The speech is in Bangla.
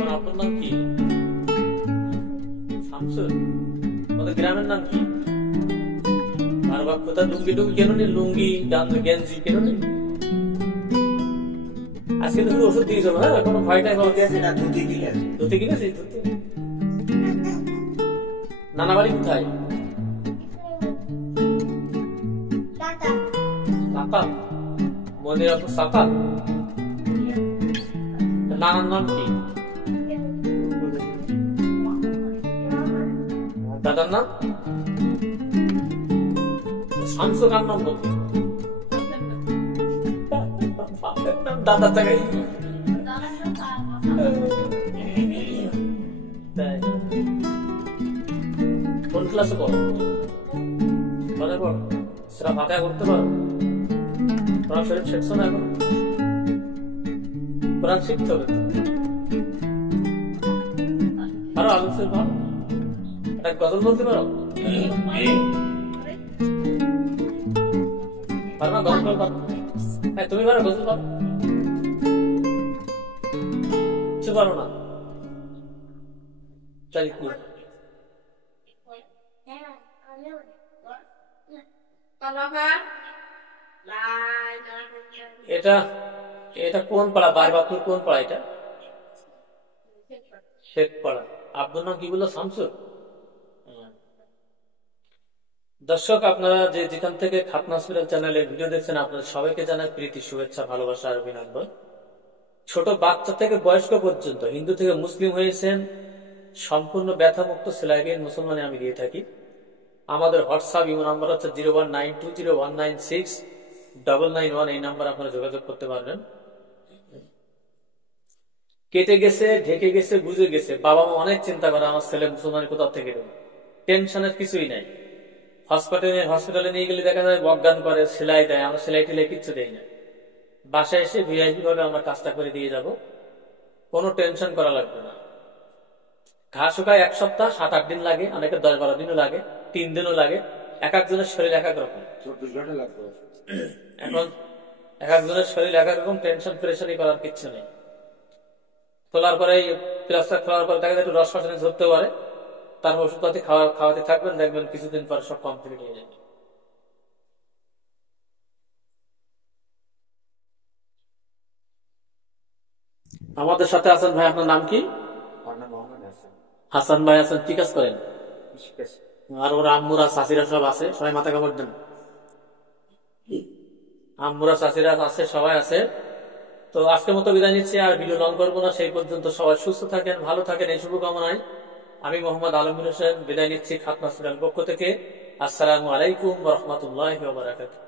আপনার নাম কি? শামসুর। আমাদের গ্রামের নাম কি? আর বাপ কোথায় লুঙ্গি টুঙ্গি কেন নি? লুঙ্গি গেঞ্জি কেন নি? আজকে তো শুধু ওষুধ দিয়ে যাবো। হ্যাঁ, কোনো ভয় নাই বাবা। ধুতি কিনেছি। ধুতি নানা বাড়ি কোথায়? সাকাল। মন্দির আপনার সাকাল। নানার নাম কি? দাদার নাম? শামসু। কার নাম বলতে? দাদার জায়গায় কোন ক্লাসে পড়ো? মানে পড়ো সেটা মাথায় করতে পারো? কোরআন শরীফ শিখছো না এখন? কোরআন শিখতে হবে। আরো আলোচনা পারো? একটা গজল বলতে পারো? পারো না? গজল পারো? হ্যাঁ, তুমি পারো গজল পারো? কিছু পারো না? চাই কি? এটা এটা কোন পাড়া? বারবাপুর কোন পাড়া এটা? শেখ পাড়া। আপনার নাম কি বললো? শামসুর। দর্শক, আপনারা যে যেখান থেকে খাতনা হসপিটাল চ্যানেলে ভিডিও দেখছেন, আপনাদের সবাইকে জানাই প্রীতি, শুভেচ্ছা, ভালোবাসা আর অভিনন্দন। ছোট বাচ্চা থেকে বয়স্ক পর্যন্ত, হিন্দু থেকে মুসলিম হয়েছেন, সম্পূর্ণ ব্যথামুক্ত সেলাইন মুসলমানে আমি দিয়ে থাকি। আমাদের হোয়াটসঅ্যাপ ইমো নাম্বার হচ্ছে 019201969991। এই নাম্বার আপনারা যোগাযোগ করতে পারবেন। কেটে গেছে, ঢেকে গেছে, বুঝে গেছে, বাবা মা অনেক চিন্তা করে আমার ছেলে মুসলমানের কোথাও থেকে দেবে। টেনশনের কিছুই নাই। হসপিটালে নিয়ে গেলে দেখা যায় অজ্ঞান করে, সেলাই দেয়। আমরা সেলাই টেলাই কিচ্ছু দেই না। বাসায় এসে ভিআইপি ভাবে আমরা কাজটা করে দিয়ে যাব। কোনো টেনশন করা লাগবে না। ঘা শুকায় 1 সপ্তাহ, 7-8 দিন লাগে, অনেকে 10-12 দিনও লাগে, 3 দিনও লাগে। এক একজনের শরীর এক এক রকম। 24 ঘন্টা লাগবে। এখন এক একজনের শরীর এক এক রকম, টেনশন প্রেশারি করার কিচ্ছু নেই। খোলার পরে প্লাস্টার খোলার পরে দেখা যায় একটু রস ফাঁসানি ধরতে পারে, তারপর ওষুধপাতি খাওয়াতে থাকবেন, দেখবেন কিছুদিন পর সব কমপ্লিট হয়ে যাবে। আমাদের সাথে আছেন ভাই, আপনার নাম কি? হাসান ভাই আছেন। কি কাজ করেন? আর ওর আম্মুরা চাষিরা সব আছে, সবাই মাথা কাপড় দেন। আম্মুরা চাষিরা আছে, সবাই আছে। তো আজকের মতো বিদায় নিচ্ছি, আর ভিডিও লং করবো না। সেই পর্যন্ত সবাই সুস্থ থাকেন, ভালো থাকেন, এই শুভকামনায় আমি মোহাম্মদ আলমগীর হোসেন বিদায় নিচ্ছি খাতনা হসপিটাল পক্ষ থেকে। আসসালামু আলাইকুম ওয়া রাহমাতুল্লাহি ওয়া বারাকাতুহু।